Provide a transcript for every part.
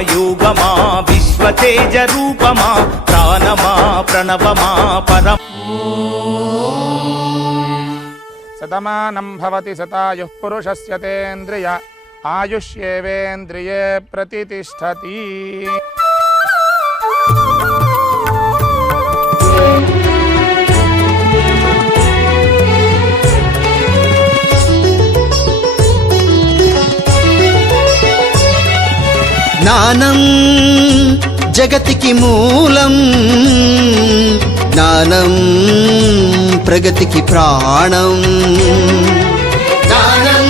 యోగమా విశ్వతేజ రూపమా ప్రాణమా ప్రణవమా పరం. శతమానం భవతి శతాయుః పురుషస్య తేంద్రియ ఆయుష్యేవేంద్రియే ప్రతితిష్ఠతి. జ్ఞానం జగతికి మూలం, జ్ఞానం ప్రగతికి ప్రాణం. జ్ఞానం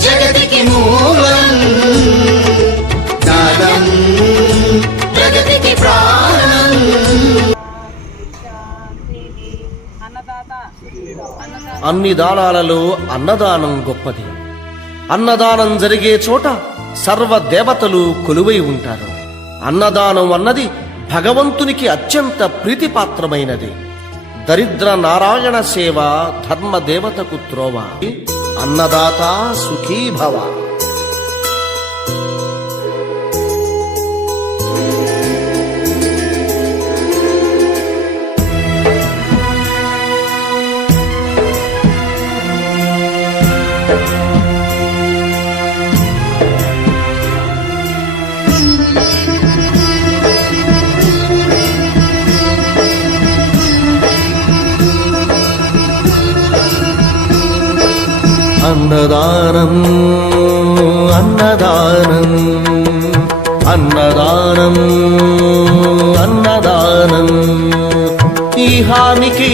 జగతికి మూలం, జ్ఞానం ప్రగతికి ప్రాణం. అన్ని దానాలలో అన్నదానం గొప్పది. అన్నదానం జరిగే చోట సర్వదేవతలు కొలువై ఉంటారు. అన్నదానం అన్నది భగవంతునికి అత్యంత ప్రీతిపాత్రమైనది. దరిద్ర నారాయణ సేవ ధర్మదేవతకు త్రోవ. అన్నదాత సుఖీ భవ. అన్నదానం అన్నదానం అన్నదానం అన్నదానం. ఈహానికి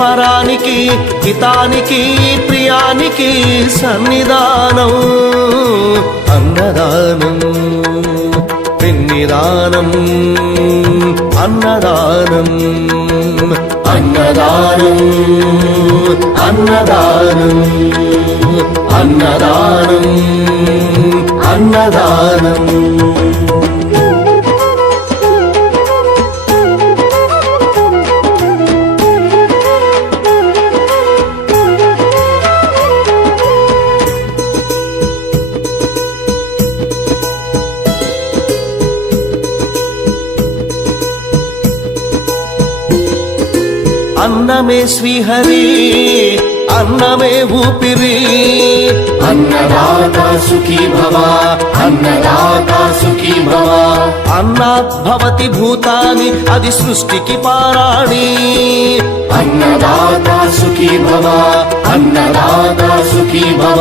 పరానికి హితానికి ప్రియానికి సన్నిధానం. అన్నదానం పిన్నిదానం అన్నదానం అన్నదానం అన్నదానం అన్నదానం అన్నదానం. అన్నమే శ్రీహరి అన్నమే ఊపిరి. అన్నదాత సుఖీ భవ అన్నదాత సుఖీ భవ. అన్నాత్ భవతి భూతాని అది సృష్టికి పారాణి. అన్నదాత సుఖీ భవ అన్నదాత సుఖీ భవ.